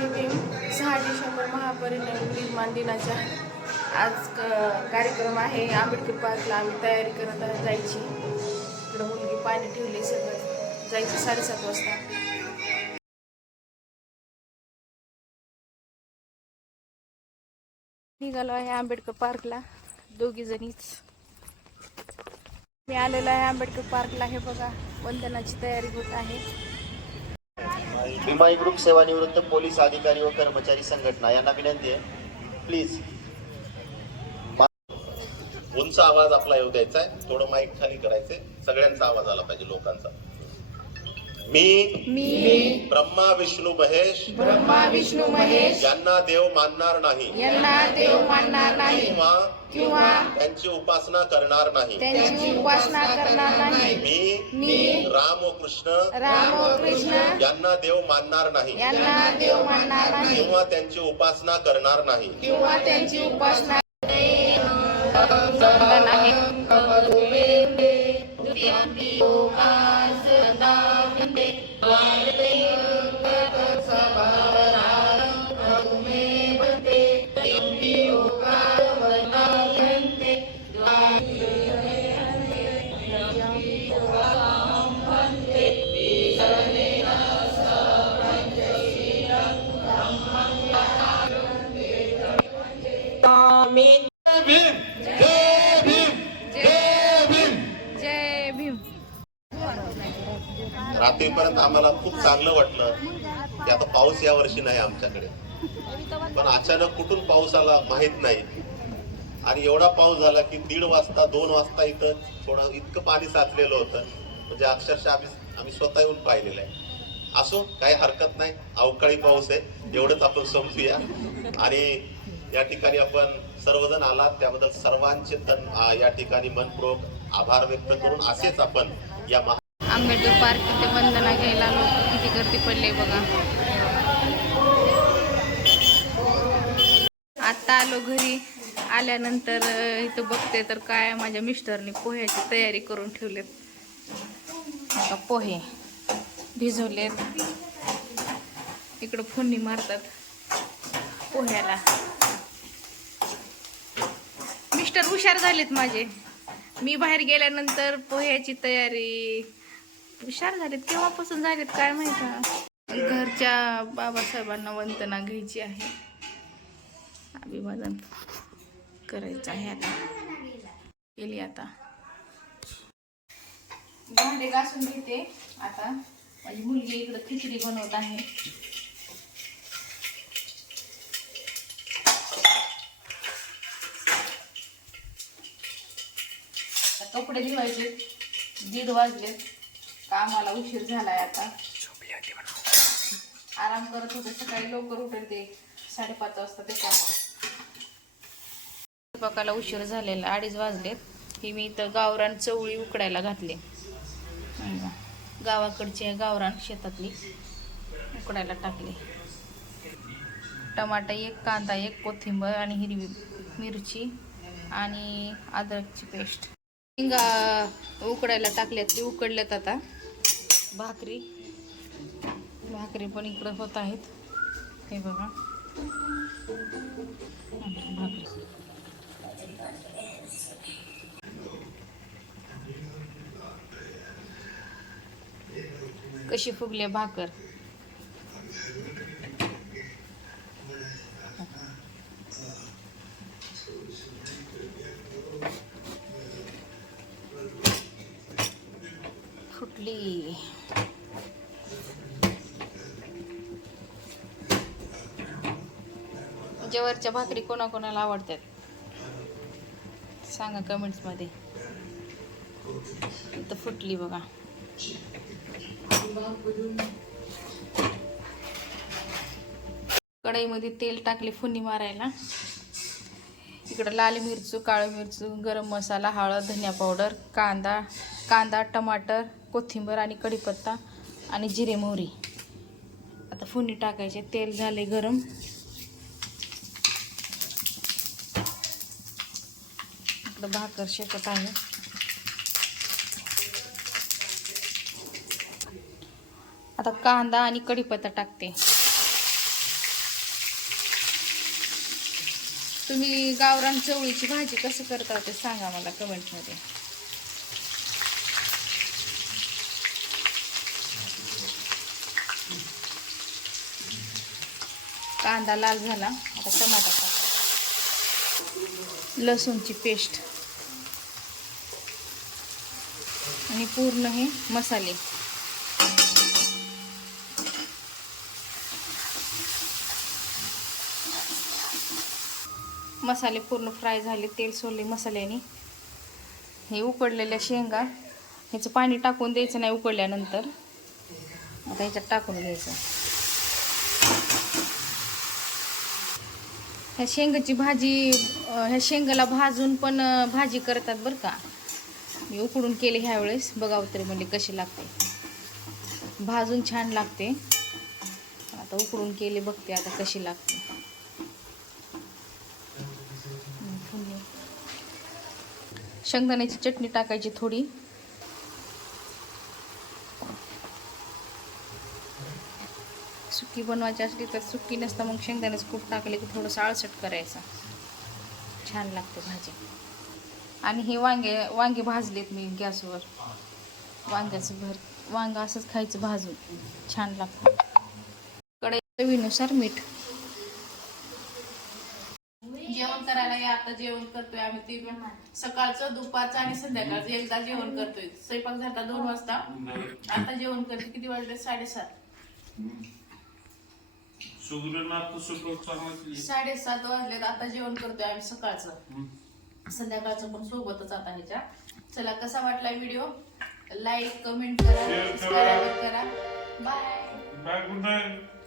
जय भीम. 6 डिसेंबर महापरिनिर्वाण दिनाचा आज कार्यक्रम आहे. आंबेडकर पार्कला आम्ही तयारी करत आहे जायची. इकडं मुलगी पाणी ठेवले, सगळं जायचं 7:30 वाजता. निघालो आहे आंबेडकर पार्कला दोघी जणीच. मी आलेलो आहे आंबेडकर पार्कला. हे बघा वंदनाची तयारी होत आहे. भीमाई ग्रुप सेवानिवृत्त पोलीस अधिकारी व कर्मचारी संघटना यांना विनंती आहे, प्लीज उंच आवाज आपला येऊ द्यायचा आहे. थोडं माईक खाली करायचंय, सगळ्यांचा आवाज आला पाहिजे लोकांचा. मी ब्रह्मा विष्णू महेश यांना देव मानणार नाही किंवा त्यांची उपासना करणार नाही. मी राम व कृष्ण यांना देव मानणार नाही किंवा त्यांची उपासना करणार नाही. रात्रीपर्यंत आम्हाला खूप चांगलं वाटलं की आता पाऊस या वर्षी नाही आमच्याकडे, पण अचानक कुठून पाऊस आला माहित नाही. आणि एवढा पाऊस झाला की 1:30 वाजता 2 वाजता इथं थोडं इतकं पाणी साचलेलं होतं, म्हणजे अक्षरशः आम्ही स्वतः येऊन पाहिलेलं आहे. असो, काही हरकत नाही, अवकाळी पाऊस आहे एवढंच आपण समजूया. आणि या ठिकाणी आपण सर्वजण आलात त्याबद्दल सर्वांचे या ठिकाणी मनपूर्वक आभार व्यक्त करून असेच आपण या आंबेडकर पार्क इथे वंदना घ्यायला लोक किती गर्दी पडले बघा. आता आलो घरी. आल्यानंतर इथं बघते तर काय माझ्या मिस्टरने पोह्याची तयारी करून ठेवलेत. आता पोहे भिजवलेत, इकडं फोडणी मारतात पोह्याला. मिस्टर हुशार झालेत माझे. मी बाहेर गेल्यानंतर पोह्याची तयारी हुशार झालेत. केव्हापासून झालेत काय माहिती. घरच्या बाबासाहेबांना वंदना घ्यायची आहे, अभिवादन करायचं आहे. आता केली. आता भांडे घासून घेते. आता माझी मुलगी इकडं खिचडी बनवत आहे. कपडे धुवायचे. 1:30 वाजले. कामाला उशीर झालाय. आता आराम करत होते. सकाळी लवकर उठेल ते 5:30 वाजता. त्याच्यामुळे स्वयंपाकाला उशीर झालेला. 2:30 वाजलेत. ही मी इथं गावरान चवळी उकडायला घातली. गावाकडची गावरान शेतातली उकडायला टाकली. टमाटा 1, कांदा 1, कोथिंबीर आणि हिरवी मिरची आणि अद्रकची पेस्ट. उकडायला टाकल्यात. ती उकडल्यात. आता भाकरी पण इकडं होत आहेत. हे बघा भाकरी. कशी फुगले भाकर. फुटली. ज्वारीच्या भाकरी कोणाकोणाला आवडतात सांगा कमेंट्स मध्ये. इथं फुटली बघा. कढईमध्ये तेल टाकले फोडणी मारायला. इकडं लाल मिरचू, काळी मिरचू, गरम मसाला, हळद, धनिया पावडर, कांदा, टमाटर, कोथिंबीर आणि कढीपत्ता आणि जिरे मोहरी. आता फोडणी टाकायचे. तेल झाले गरम. इकडं भाकर शेकत आहे. आता कांदा आणि कढीपत्ता टाकते. तुम्ही गावरान चवळीची भाजी कसं करता ते सांगा मला कमेंटमध्ये. कांदा लाल झाला, आता टमाटा टाका, लसूणची पेस्ट आणि पूर्ण हे मसाले. मसाले पूर्ण फ्राय झाले, तेल सोडले मसाल्याने. हे उकडलेल्या शेंगा, ह्याचं पाणी टाकून द्यायचं नाही उकडल्यानंतर. आता ह्याच्यात टाकून घ्यायचं. ह्या शेंगाची भाजी, ह्या शेंगाला भाजून पण भाजी करतात बरं का. मी उकडून केले ह्यावेळेस, बघावं तरी म्हणजे कशी लागते. भाजून छान लागते. आता उकडून केले, बघते आता कशी लागते. शेंगदाण्याची चटणी टाकायची थोडी. सुकी बनवायची असली तर सुकी, नसतं मग शेंगदाण्याचं कूट टाकले की थोडंसं आळसट करायचं, छान लागते भाजी. आणि हे वांगे भाजलेत मी गॅसवर. वांग्याचं वांग असंच खायचं भाजून, छान लागतं. कढई चवीनुसार मीठ. जेवण करायला या, आता जेवण करतोय आम्ही ते पण. सकाळचं, दुपारचं आणि संध्याकाळचं एकदा जेवण करतोय. स्वयंपाक झाला 2 वाजता, आता जेवण करते. किती वाजले? 7:30. 7:30 वाजलेत, आता जेवण करतोय आम्ही सकाळचं. संध्याकाळचं पण सोबतच आता ह्याच्या. चला, कसा वाटला व्हिडिओ? लाईक, कमेंट करा, सबस्क्राईब करा. बाय. Good night.